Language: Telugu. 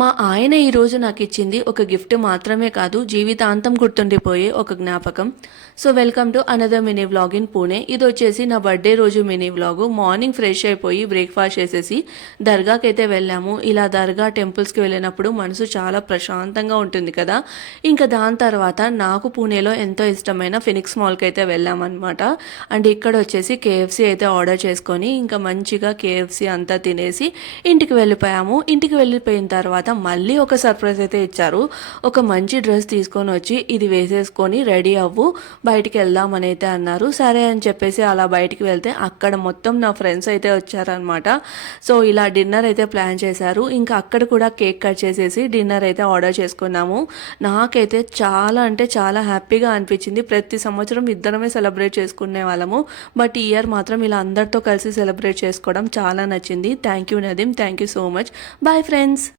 మా ఆయన ఈరోజు నాకు ఇచ్చింది ఒక గిఫ్ట్ మాత్రమే కాదు జీవితాంతం గుర్తుండిపోయే ఒక జ్ఞాపకం. So welcome to another mini vlog in Pune ఇది వచ్చేసి నా బర్త్డే రోజు మినీ వ్లాగు మార్నింగ్ ఫ్రెష్ అయిపోయి బ్రేక్ఫాస్ట్ చేసేసి దర్గాకి అయితే వెళ్ళాము. ఇలా దర్గా టెంపుల్స్కి వెళ్ళినప్పుడు మనసు చాలా ప్రశాంతంగా ఉంటుంది కదా. ఇంకా దాని తర్వాత నాకు పూణేలో ఎంతో ఇష్టమైన ఫినిక్స్ మాల్కి అయితే వెళ్ళామన్నమాట. అండ్ ఇక్కడ వచ్చేసి కేఎఫ్సి అయితే ఆర్డర్ చేసుకొని ఇంకా మంచిగా కేఎఫ్సీ అంతా తినేసి ఇంటికి వెళ్ళిపోయాము. ఇంటికి వెళ్ళిపోయిన తర్వాత మళ్ళీ ఒక సర్ప్రైజ్ అయితే ఇచ్చారు. ఒక మంచి డ్రెస్ తీసుకొని వచ్చి ఇది వేసేసుకొని రెడీ అవ్వు బయటికి వెళ్దామని అయితే అన్నారు. సరే అని చెప్పేసి అలా బయటికి వెళ్తే అక్కడ మొత్తం నా ఫ్రెండ్స్ అయితే వచ్చారనమాట సో ఇలా డిన్నర్ అయితే ప్లాన్ చేశారు. ఇంకా అక్కడ కూడా కేక్ కట్ చేసేసి డిన్నర్ అయితే ఆర్డర్ చేసుకున్నాము. నాకైతే చాలా అంటే చాలా హ్యాపీగా అనిపించింది. ప్రతి సంవత్సరం ఇద్దరమే సెలబ్రేట్ చేసుకునే వాళ్ళము. బట్ ఇయర్ మాత్రం ఇలా అందరితో కలిసి సెలబ్రేట్ చేసుకోవడం చాలా నచ్చింది. Thank you Nadeem. Thank you so much. Bye friends